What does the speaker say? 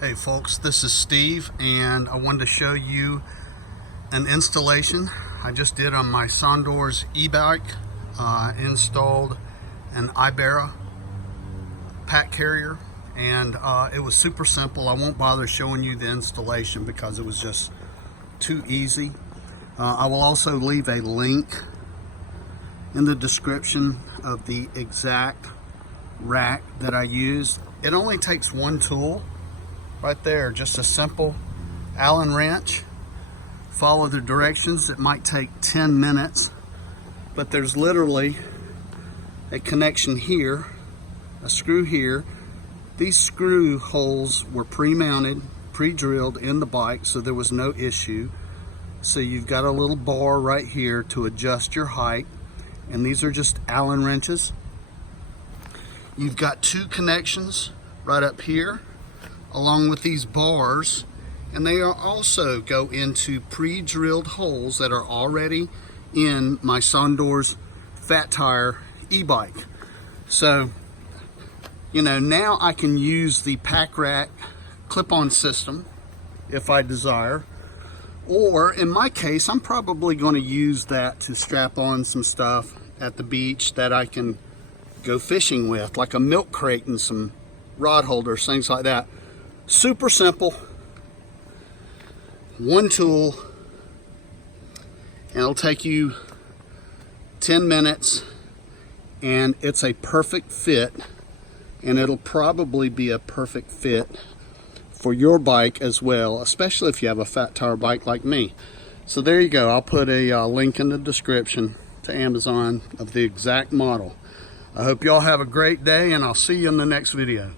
Hey folks, this is Steve and I wanted to show you an installation I just did on my Sondors e-bike. Installed an Ibera pack carrier, and it was super simple. I won't bother showing you the installation because it was just too easy. I will also leave a link in the description of the exact rack that I used. It only takes one tool right there, just a simple Allen wrench. Follow the directions. It might take 10 minutes, but there's literally a connection here, a screw here. These screw holes were pre-mounted, pre-drilled in the bike, so there was no issue. So you've got a little bar right here to adjust your height, and these are just Allen wrenches. You've got two connections right up here along with these bars, and they are also go into pre-drilled holes that are already in my Sondors fat tire e-bike. So, you know, now I can use the packrat clip-on system if I desire, or in my case, I'm probably going to use that to strap on some stuff at the beach that I can go fishing with, like a milk crate and some rod holders, things like that. Super simple, one tool, and it'll take you 10 minutes, and it's a perfect fit, and it'll probably be a perfect fit for your bike as well, especially if you have a fat tire bike like me. So there you go. I'll put a link in the description to Amazon of the exact model. I hope y'all have a great day, and I'll see you in the next video.